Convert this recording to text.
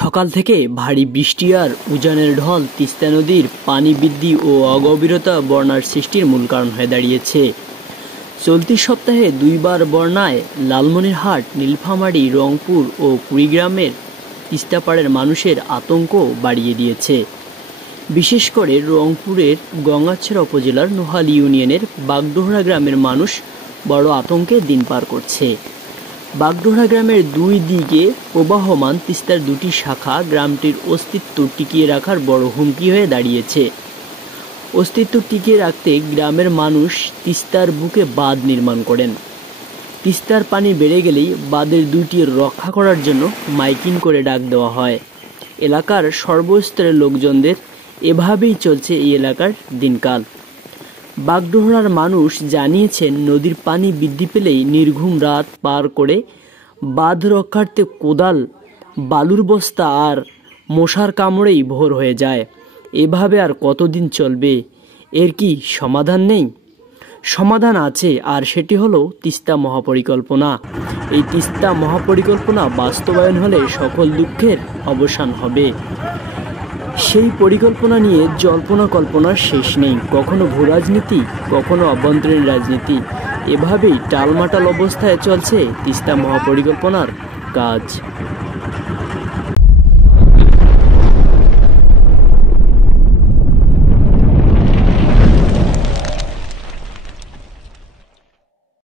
সকাল থেকে ভারী বৃষ্টি আর উজানের ঢল তিস্তা নদীর পানি বৃদ্ধি ও অগভীরতা বন্যার সৃষ্টির মূল কারণ হয়ে দাঁড়িয়েছে। চলতি সপ্তাহে দুইবার বন্যায় লালমনিরহাট, নীলফামারী, রংপুর ও কুড়িগ্রামের তিস্তাপাড়ের মানুষের আতঙ্ক বাড়িয়ে দিয়েছে। বিশেষ করে রংপুরের গঙ্গাছড়া উপজেলার নোহালী ইউনিয়নের বাগডোহরা গ্রামের মানুষ বড় আতঙ্কে দিন পার করছে। বাগডোহরা গ্রামের দুই দিকে প্রবাহমান তিস্তার দুটি শাখা গ্রামটির অস্তিত্ব টিকিয়ে রাখার বড় হুমকি হয়ে দাঁড়িয়েছে। অস্তিত্ব টিকিয়ে রাখতে গ্রামের মানুষ তিস্তার বুকে বাঁধ নির্মাণ করেন। তিস্তার পানি বেড়ে গেলেই বাঁধের দুইটি রক্ষা করার জন্য মাইকিং করে ডাক দেওয়া হয়। এলাকার সর্বস্তরের লোকজনদের এভাবেই চলছে এই এলাকার দিনকাল। বাগডোহরার মানুষ জানিয়েছেন, নদীর পানি বৃদ্ধি পেলেই নির্ঘুম রাত পার করে বাঁধ রক্ষার্থে কোদাল, বালুর বস্তা আর মশার কামড়েই ভোর হয়ে যায়। এভাবে আর কতদিন চলবে? এর কি সমাধান নেই? সমাধান আছে, আর সেটি হলো তিস্তা মহাপরিকল্পনা। এই তিস্তা মহাপরিকল্পনা বাস্তবায়ন হলে সকল দুঃখের অবসান হবে। সেই পরিকল্পনা নিয়ে জল্পনা কল্পনার শেষ নেই। কখনো ভূ রাজনীতি, কখনো অভ্যন্তরীণ রাজনীতি, এভাবেই টালমাটাল অবস্থায় চলছে তিস্তা মহাপরিকল্পনার কাজ।